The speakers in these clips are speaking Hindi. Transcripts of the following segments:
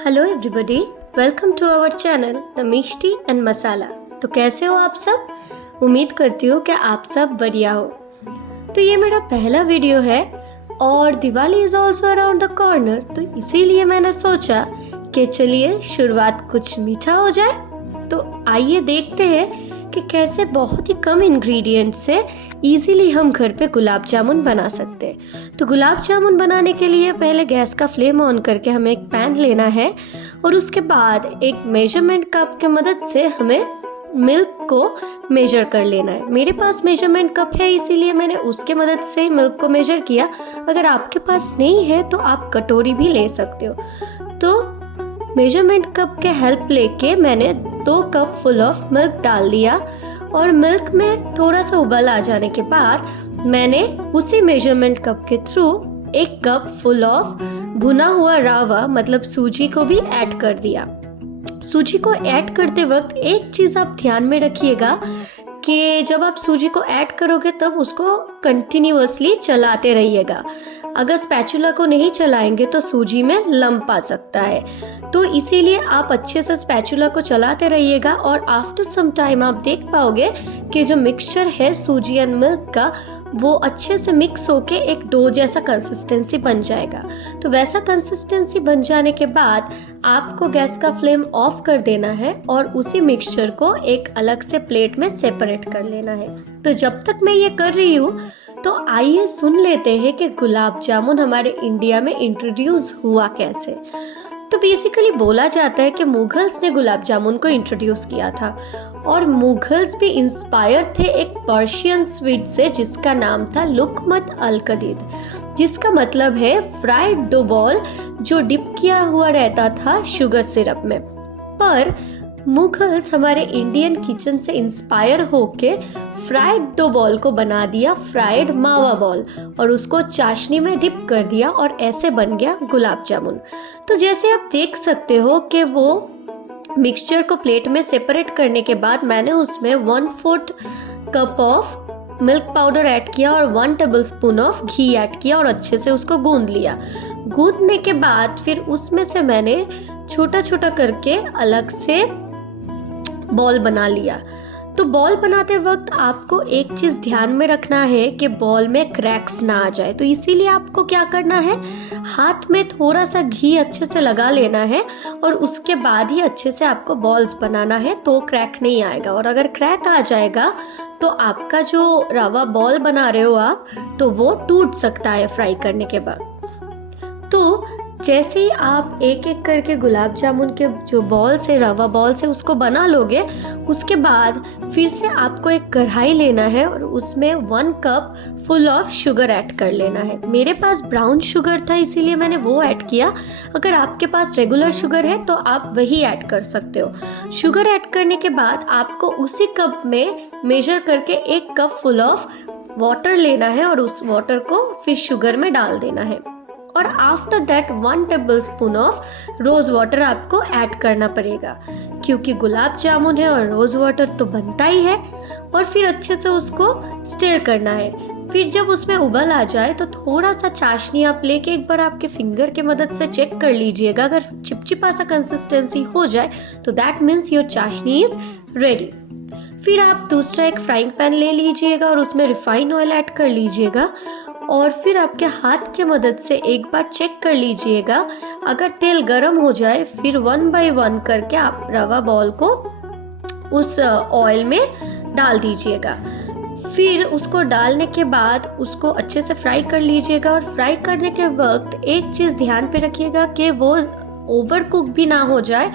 Hello everybody, welcome to our channel the Mishti and Masala. तो कैसे हो आप सब? उम्मीद करती हूँ कि आप सब बढ़िया हो। तो ये मेरा पहला वीडियो है और Diwali is also around the corner, तो इसीलिए मैंने सोचा कि चलिए शुरुआत कुछ मीठा हो जाए। तो आइए देखते हैं कि कैसे बहुत ही कम इंग्रेडिएंट से इजीली हम घर पे गुलाब जामुन बना सकते हैं। तो गुलाब जामुन बनाने के लिए पहले गैस का फ्लेम ऑन करके हमें एक पैन लेना है और उसके बाद एक मेजरमेंट कप की मदद से हमें मिल्क को मेजर कर लेना है। मेरे पास मेजरमेंट कप है इसीलिए मैंने उसके मदद से मिल्क को मेजर किया। अगर आपके पास नहीं है तो आप कटोरी भी ले सकते हो। तो मेजरमेंट कप के हेल्प लेके मैंने 2 कप फुल ऑफ मिल्क डाल दिया और मिल्क में थोड़ा सा उबाल आ जाने के बाद मैंने उसी मेजरमेंट कप के थ्रू 1 कप फुल ऑफ भुना हुआ रावा मतलब सूजी को भी ऐड कर दिया। सूजी को ऐड करते वक्त एक चीज़ आप ध्यान में रखिएगा कि जब आप सूजी को ऐड करोगे तब उसको कंटिन्यूअसली चलाते रहिएगा। अगर स्पैचुला को नहीं चलाएंगे तो सूजी में लंप आ सकता है, तो इसीलिए आप अच्छे से स्पैचुला को चलाते रहिएगा और आफ्टर सम टाइम आप देख पाओगे कि जो मिक्सचर है सूजी एंड मिल्क का वो अच्छे से मिक्स होके एक डो जैसा कंसिस्टेंसी बन जाएगा। तो वैसा कंसिस्टेंसी बन जाने के बाद आपको गैस का फ्लेम ऑफ कर देना है और उसी मिक्सचर को एक अलग से प्लेट में सेपरेट कर लेना है। तो जब तक मैं ये कर रही हूँ तो आइए सुन लेते हैं कि गुलाब जामुन हमारे इंडिया में इंट्रोड्यूस हुआ कैसे। तो बेसिकली बोला जाता है कि मुगल्स ने गुलाब जामुन को इंट्रोड्यूस किया था और मुगल्स भी इंस्पायर थे एक पर्शियन स्वीट से जिसका नाम था लुकमत अल कदीद, जिसका मतलब है फ्राइड डो बॉल जो डिप किया हुआ रहता था शुगर सिरप में। पर मुगल्स हमारे इंडियन किचन से इंस्पायर होके फ्राइड डो बॉल को बना दिया फ्राइड मावा बॉल और उसको चाशनी में डिप कर दिया और ऐसे बन गया गुलाब जामुन। तो जैसे आप देख सकते हो कि वो मिक्सचर को प्लेट में सेपरेट करने के बाद मैंने उसमें 1/4 cup of milk powder add किया और 1 टेबलस्पून ऑफ घी ऐड किया और अच्छे से उसको गूंद लिया। गूंदने के बाद फिर उसमें से मैंने छोटा छोटा करके अलग से बॉल बना लिया। तो बॉल बनाते वक्त आपको एक चीज़ ध्यान में रखना है कि बॉल में क्रैक्स ना आ जाए, तो इसीलिए आपको क्या करना है, हाथ में थोड़ा सा घी अच्छे से लगा लेना है और उसके बाद ही अच्छे से आपको बॉल्स बनाना है, तो क्रैक नहीं आएगा। और अगर क्रैक आ जाएगा तो आपका जो रवा बॉल बना रहे हो आप तो वो टूट सकता है फ्राई करने के बाद। तो जैसे ही आप एक एक करके गुलाब जामुन के जो बॉल से रवा बॉल से उसको बना लोगे, उसके बाद फिर से आपको एक कढ़ाई लेना है और उसमें 1 cup full of sugar add कर लेना है। मेरे पास ब्राउन शुगर था इसीलिए मैंने वो ऐड किया। अगर आपके पास रेगुलर शुगर है तो आप वही ऐड कर सकते हो। शुगर ऐड करने के बाद आपको उसी कप में मेजर करके 1 कप फुल ऑफ वाटर लेना है और उस वाटर को फिर शुगर में डाल देना है और after that 1 tablespoon of rose water आपको ऐड करना पड़ेगा क्योंकि गुलाब जामुन है और रोज़ वाटर तो बनता ही है। और फिर अच्छे से उसको स्टिर करना है। फिर जब उसमें उबल आ जाए तो थोड़ा सा चाशनी आप लेके एक बार आपके फिंगर की मदद से चेक कर लीजिएगा। अगर चिपचिपा सा कंसिस्टेंसी हो जाए तो दैट मीन्स योर चाशनी इज रेडी। फिर आप दूसरा एक फ्राइंग पैन ले लीजिएगा और उसमें रिफाइंड ऑयल ऐड कर लीजिएगा और फिर आपके हाथ की मदद से एक बार चेक कर लीजिएगा। अगर तेल गर्म हो जाए फिर 1 बाय 1 करके आप रवा बॉल को उस ऑयल में डाल दीजिएगा। फिर उसको डालने के बाद उसको अच्छे से फ्राई कर लीजिएगा और फ्राई करने के वक्त एक चीज़ ध्यान पे रखिएगा कि वो ओवर कुक भी ना हो जाए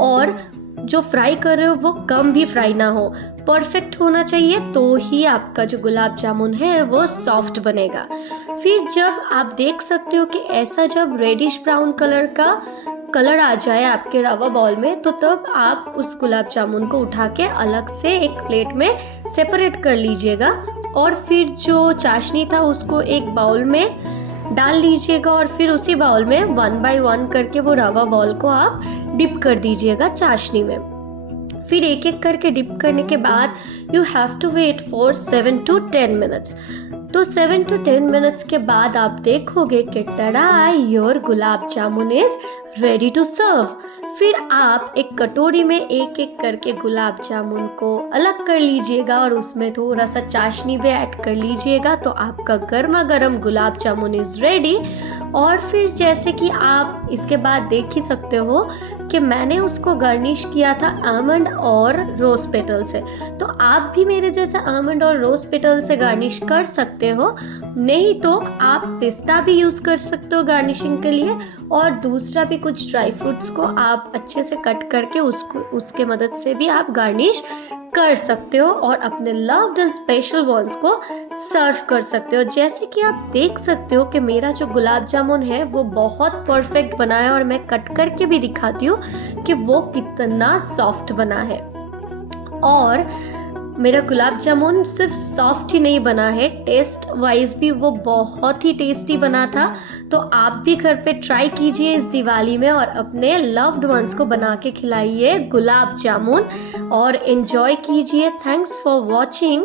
और जो फ्राई कर रहे हो वो कम भी फ्राई ना हो, परफेक्ट होना चाहिए, तो ही आपका जो गुलाब जामुन है वो सॉफ्ट बनेगा। फिर जब आप देख सकते हो कि ऐसा जब रेडिश ब्राउन कलर का कलर आ जाए आपके रवा बॉल में तो तब आप उस गुलाब जामुन को उठा के अलग से एक प्लेट में सेपरेट कर लीजिएगा और फिर जो चाशनी था उसको एक बाउल में डाल लीजिएगा और फिर उसी बाउल में 1 बाय 1 करके वो रवा बॉल को आप डिप कर दीजिएगा चाशनी में। फिर एक एक करके डिप करने के बाद you have to wait for 7 to 10 minutes. तो 7 to 10 मिनट्स के बाद आप देखोगे कि tada, your gulab jamun is ready to serve. फिर आप एक कटोरी में एक एक करके गुलाब जामुन को अलग कर लीजिएगा और उसमें थोड़ा सा चाशनी भी ऐड कर लीजिएगा, तो आपका गर्मा गर्म गुलाब जामुन इज़ रेडी। और फिर जैसे कि आप इसके बाद देख ही सकते हो कि मैंने उसको गार्निश किया था आमंड और रोज़ पेटल से, तो आप भी मेरे जैसा आमंड और रोज़ पेटल से गार्निश कर सकते हो, नहीं तो आप पिस्ता भी यूज़ कर सकते हो गार्निशिंग के लिए, और दूसरा भी कुछ ड्राई फ्रूट्स को आप अच्छे से कट करके उसके मदद से भी आप गार्निश कर सकते हो और अपने लव्ड एंड स्पेशल वंस को सर्व कर सकते हो। जैसे कि आप देख सकते हो कि मेरा जो गुलाब जामुन है वो बहुत परफेक्ट बना है, और मैं कट करके भी दिखाती हूँ कि वो कितना सॉफ्ट बना है। और मेरा गुलाब जामुन सिर्फ सॉफ्ट ही नहीं बना है, टेस्ट वाइज भी वो बहुत ही टेस्टी बना था। तो आप भी घर पे ट्राई कीजिए इस दिवाली में और अपने लव्ड वंस को बना के खिलाइए गुलाब जामुन और एंजॉय कीजिए। थैंक्स फॉर वॉचिंग,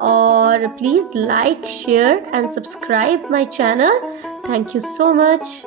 और please like, share and subscribe my channel. Thank you so much.